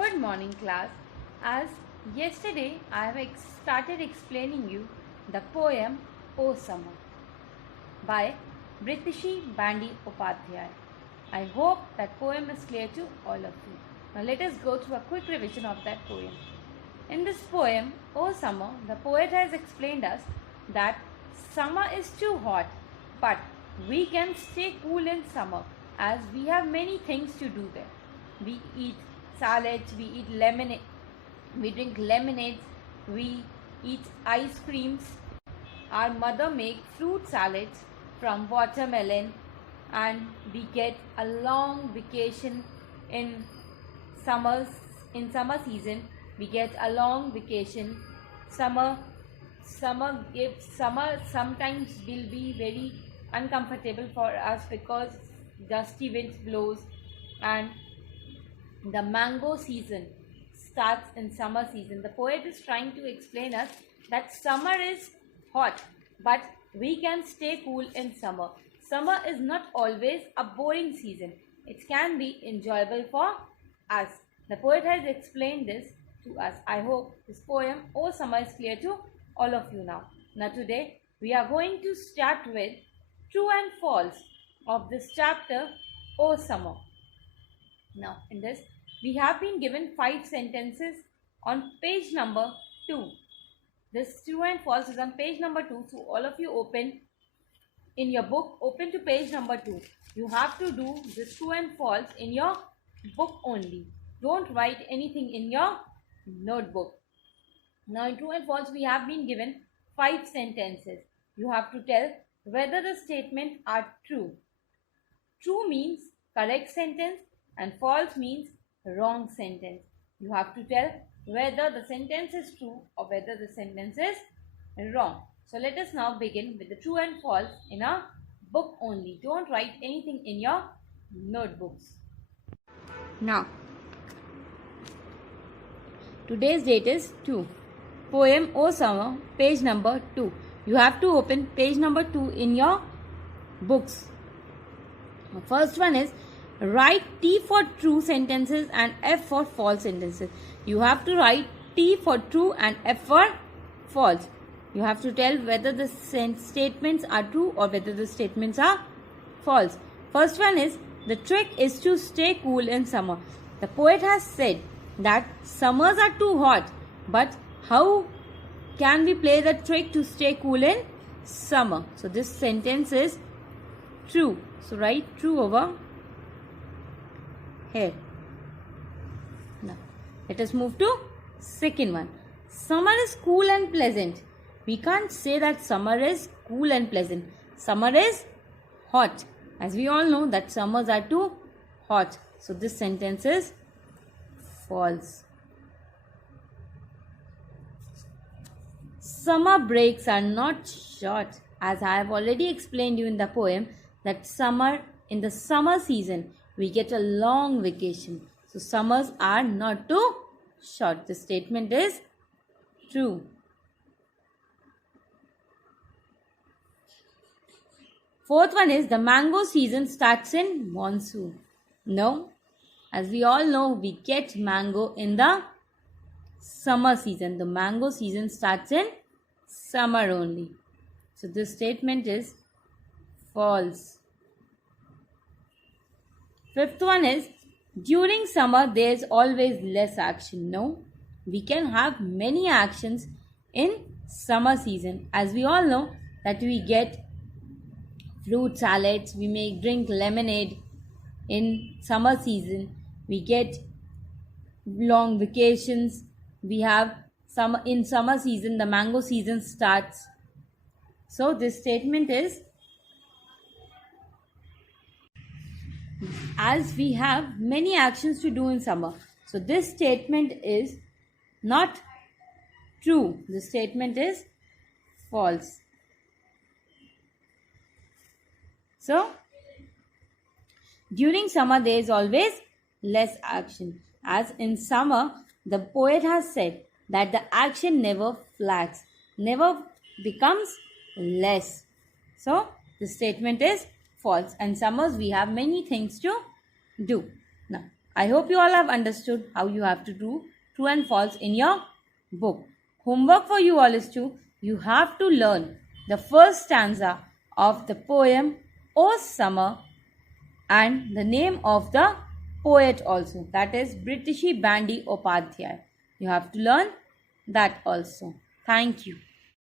Good morning, class. As yesterday I have started explaining you the poem O Summer by Britishi Bandi Upadhyay. I hope that poem is clear to all of you. Now let us go through a quick revision of that poem. In this poem, O Summer, the poet has explained us that summer is too hot, but we can stay cool in summer as we have many things to do there. We eat salads, we eat lemonade, we drink lemonades, we eat ice creams. Our mother makes fruit salads from watermelon, and we get a long vacation in summer season. We get a long vacation. Summer sometimes will be very uncomfortable for us because gusty winds blows, and the mango season starts in summer season. The poet is trying to explain us that summer is hot, but we can stay cool in summer. Summer is not always a boring season. It can be enjoyable for us. The poet has explained this to us. I hope this poem O Summer is clear to all of you now. Now today we are going to start with true and false of this chapter O Summer. Now in this we have been given 5 sentences on page number 2. This true and false is on page number 2. So all of you open in your book, open to page number 2. You have to do this true and false in your book only. Don't write anything in your notebook. Now in true and false we have been given 5 sentences. You have to tell whether the statements are true. True means correct sentence and false means wrong sentence. You have to tell whether the sentence is true or whether the sentence is wrong. So let us now begin with the true and false in a book only. Don't write anything in your notebooks. Now, today's date is 2. Poem O Summer, page number 2. You have to open page number 2 in your books. The first one is write T for true sentences and F for false sentences. You have to write T for true and F for false. You have to tell whether the statements are true or whether the statements are false. First one is the trick is to stay cool in summer. The poet has said that summers are too hot, but how can we play the trick to stay cool in summer? So this sentence is true. So write true over here. Now let us move to second one. Summer is cool and pleasant. We can't say that summer is cool and pleasant. Summer is hot. As we all know that summers are too hot. So this sentence is false. Summer breaks are not short. As I have already explained you in the poem that in the summer season we get a long vacation. So summers are not too short. The statement is true. Fourth one is the mango season starts in monsoon. No. As we all know, we get mango in the summer season. The mango season starts in summer only. So this statement is false. Fifth one is during summer there is always less action. No. We can have many actions in summer season. As we all know that we get fruit salads, we may drink lemonade in summer season, we get long vacations, we have in summer season the mango season starts. So this statement is as we have many actions to do in summer. So this statement is not true. This statement is false. So, during summer there is always less action. As in summer, the poet has said that the action never flags, never becomes less. So, the statement is false. And summers we have many things to do. Now, I hope you all have understood how you have to do true and false in your book. Homework for you all is you have to learn the first stanza of the poem O Summer and the name of the poet also, that is Britishi Bandi Upadhyay. You have to learn that also. Thank you.